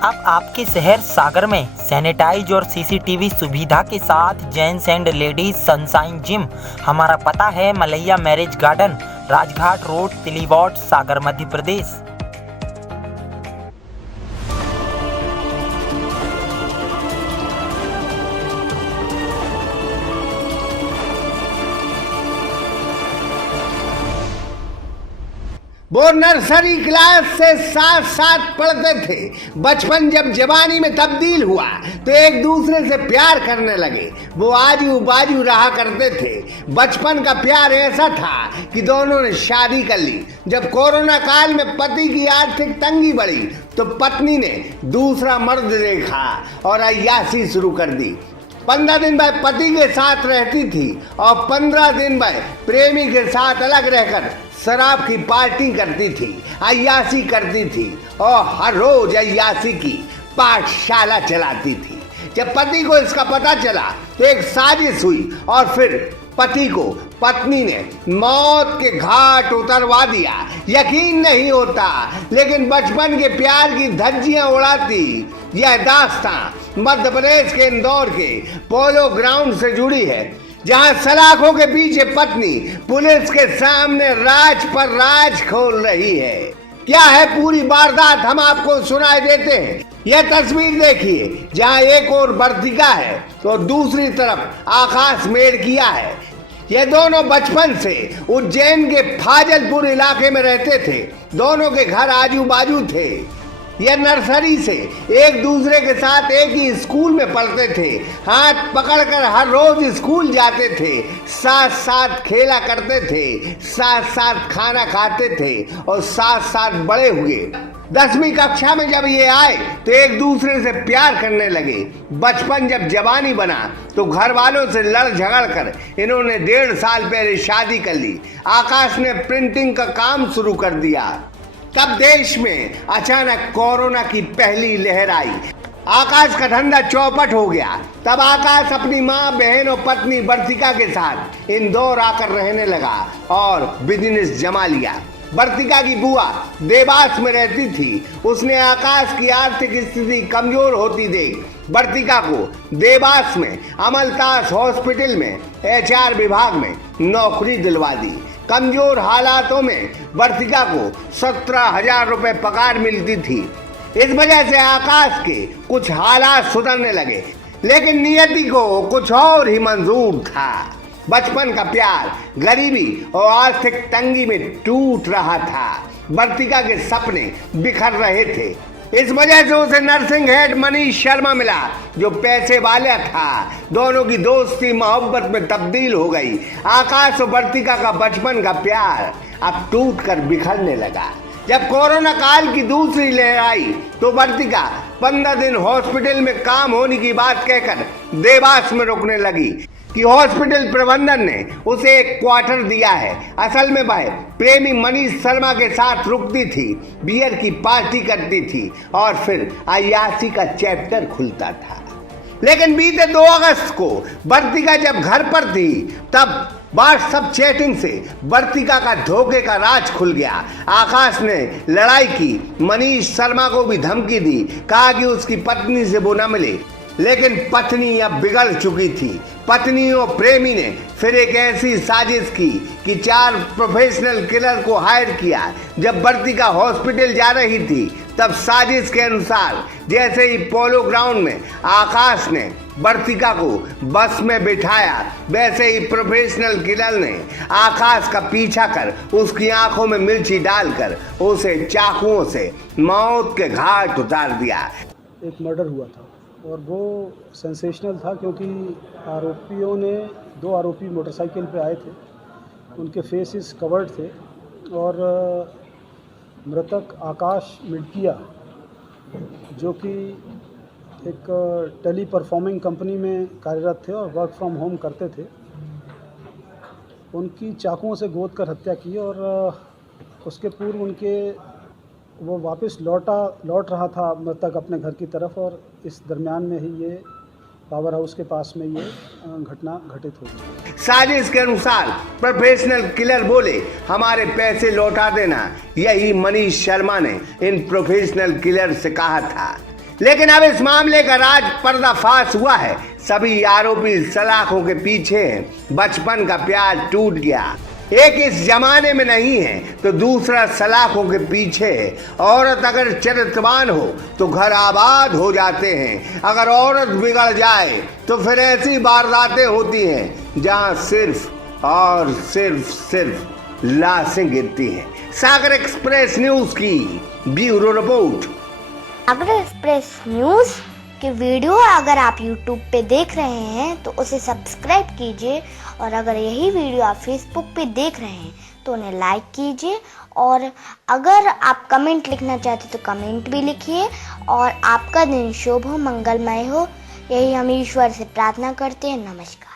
अब आपके शहर सागर में सैनिटाइज और सीसीटीवी सुविधा के साथ gents and ladies Sunshine gym. हमारा पता है Malaiya marriage garden, Rajghat road, Tiliwat, Sagar, Madhya Pradesh. वो नर्सरी क्लास से साथ साथ पढ़ते थे। बचपन जब जवानी में तब्दील हुआ तो एक दूसरे से प्यार करने लगे। वो आजू बाजू रहा करते थे। बचपन का प्यार ऐसा था कि दोनों ने शादी कर ली। जब कोरोना काल में पति की आर्थिक तंगी बढ़ी तो पत्नी ने दूसरा मर्द देखा और अय्याशी शुरू कर दी। 15 दिन बाद पति के साथ रहती थी और 15 दिन बाद प्रेमी के साथ अलग रहकर शराब की पार्टी करती थी, अय्याशी करती थी और हर रोज अय्याशी की पाठशाला चलाती थी। जब पति को इसका पता चला तो एक साजिश हुई और फिर पति को पत्नी ने मौत के घाट उतरवा दिया। यकीन नहीं होता, लेकिन बचपन के प्यार की धज्जियां उड़ाती यह दास्तां मध्य प्रदेश के इंदौर के पोलो ग्राउंड से जुड़ी है, जहां सलाखों के पीछे पत्नी पुलिस के सामने राज पर राज खोल रही है। क्या है पूरी वारदात, हम आपको सुनाई देते हैं। यह तस्वीर देखिए, जहां एक और वर्तिका है तो दूसरी तरफ आकाश मेड़किया है। ये दोनों बचपन से उज्जैन के फाजलपुर इलाके में रहते थे। दोनों के घर आजू बाजू थे। यह नर्सरी से एक दूसरे के साथ एक ही स्कूल में पढ़ते थे। हाथ पकड़कर हर रोज स्कूल जाते थे, साथ साथ खेला करते थे, साथ साथ खाना खाते थे और साथ साथ बड़े हुए। 10वीं कक्षा में जब ये आए तो एक दूसरे से प्यार करने लगे। बचपन जब जवानी बना तो घर वालों से लड़ झगड़ कर इन्होंने 1.5 साल पहले शादी कर ली। आकाश ने प्रिंटिंग का काम शुरू कर दिया। तब देश में अचानक कोरोना की पहली लहर आई। आकाश का धंधा चौपट हो गया। तब आकाश अपनी माँ, बहन और पत्नी वर्तिका के साथ इंदौर आकर रहने लगा और बिजनेस जमा लिया। वर्तिका की बुआ देवास में रहती थी। उसने आकाश की आर्थिक स्थिति कमजोर होती देख वर्तिका को देवास में अमलतास हॉस्पिटल में HR विभाग में नौकरी दिलवा दी। कमजोर हालातों में वर्तिका को 17,000 रुपए पगार मिलती थी। इस वजह से आकाश के कुछ हालात सुधरने लगे, लेकिन नियति को कुछ और ही मंजूर था। बचपन का प्यार गरीबी और आर्थिक तंगी में टूट रहा था। वर्तिका के सपने बिखर रहे थे। इस वजह से उसे नर्सिंग हेड मनीष शर्मा मिला, जो पैसे वाला था। दोनों की दोस्ती मोहब्बत में तब्दील हो गई। आकाश और वर्तिका का बचपन का प्यार अब टूट कर बिखरने लगा। जब कोरोना काल की दूसरी लहर आई तो वर्तिका 15 दिन हॉस्पिटल में काम होने की बात कहकर देवास में रुकने लगी कि हॉस्पिटल प्रबंधन ने उसे एक क्वार्टर दिया है। असल में वह प्रेमी मनीष शर्मा के साथ रुकती थी, बियर की पार्टी करती थी और फिर अय्याशी का चैप्टर खुलता था। लेकिन बीते 2 अगस्त को वर्तिका जब घर पर थी तब व्हाट्सएप चैटिंग से वर्तिका का धोखे का राज खुल गया। आकाश ने लड़ाई की, मनीष शर्मा को भी धमकी दी, कहा कि उसकी पत्नी से वो न मिले। लेकिन पत्नी अब बिगड़ चुकी थी। पत्नी और प्रेमी ने फिर एक ऐसी साजिश की कि 4 प्रोफेशनल किलर को हायर किया। जब वर्तिका हॉस्पिटल जा रही थी तब साजिश के अनुसार जैसे ही पोलो ग्राउंड में आकाश ने वर्तिका को बस में बिठाया, वैसे ही प्रोफेशनल किलर ने आकाश का पीछा कर उसकी आंखों में मिर्ची डालकर उसे चाकुओं से मौत के घाट उतार दिया। एक मर्डर हुआ था और वो सेंसेशनल था, क्योंकि आरोपियों ने 2 आरोपी मोटरसाइकिल पे आए थे। उनके फेसेस कवर्ड थे और मृतक आकाश मिड़किया, जो कि एक टेली परफॉर्मिंग कंपनी में कार्यरत थे और वर्क फ्रॉम होम करते थे, उनकी चाकुओं से गोद कर हत्या की। और उसके पूर्व वो वापस लौट रहा था मृतक अपने घर की तरफ, और इस दरमियान में ही ये पावर हाउस के पास में ये घटना घटित हुई। साजिश के अनुसार प्रोफेशनल किलर बोले, हमारे पैसे लौटा देना। यही मनीष शर्मा ने इन प्रोफेशनल किलर से कहा था। लेकिन अब इस मामले का राज पर्दाफाश हुआ है। सभी आरोपी सलाखों के पीछे हैं। बचपन का प्यार टूट गया। एक इस जमाने में नहीं है तो दूसरा सलाखों के पीछे है। औरत अगर चरित्रवान हो तो घर आबाद हो जाते हैं। अगर औरत बिगड़ जाए तो फिर ऐसी वारदातें होती हैं जहां सिर्फ और सिर्फ लाशें गिरती हैं। सागर एक्सप्रेस न्यूज की ब्यूरो रिपोर्ट। सागर एक्सप्रेस न्यूज की वीडियो अगर आप YouTube पे देख रहे हैं तो उसे सब्सक्राइब कीजिए, और अगर यही वीडियो आप Facebook पे देख रहे हैं तो उन्हें लाइक कीजिए, और अगर आप कमेंट लिखना चाहते तो कमेंट भी लिखिए। और आपका दिन शुभ हो, मंगलमय हो, यही हम ईश्वर से प्रार्थना करते हैं। नमस्कार।